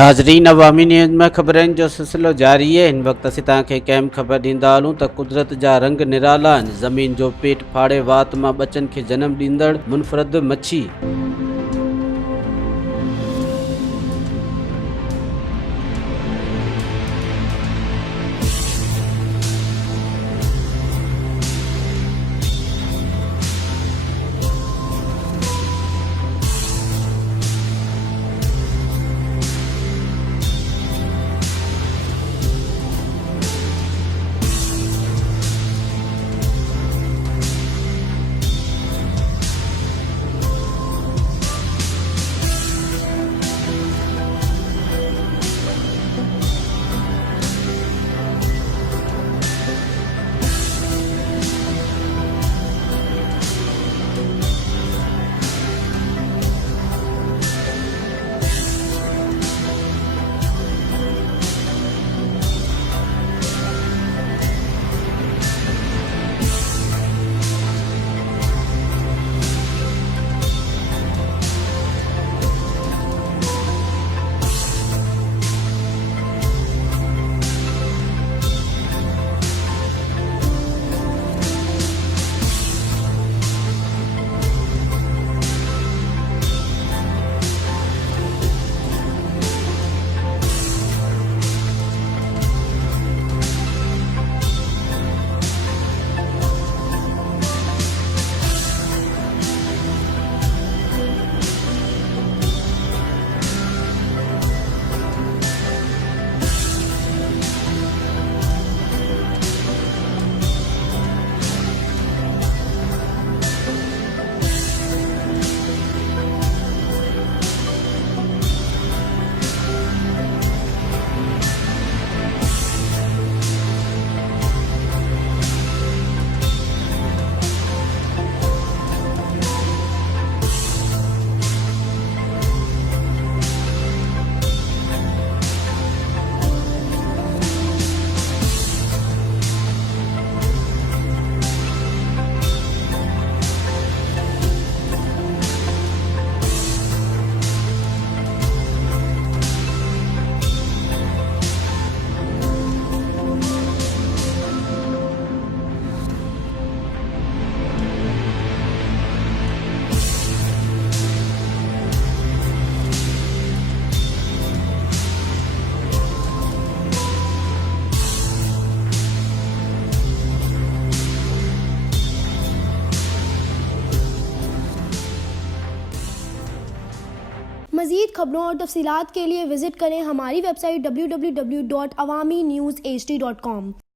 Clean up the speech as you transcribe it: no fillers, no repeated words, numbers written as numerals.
नाज़रीन, अवामी न्यूज़ में ख़बरनि जो सिलसिलो जारी है। इन वक्त असीं तव्हांखे कंहिं ख़बर ॾींदा हलूं त कुदरत जा रंग निराला आहिनि। ज़मीन जो पेट फाड़े वात मां बचनि खे जनम ॾींदड़ मुनफ़रद मच्छी। मज़ीद खबरों और तफसीलात के लिए विज़िट करें हमारी वेबसाइट www.awamiNewsHD.com।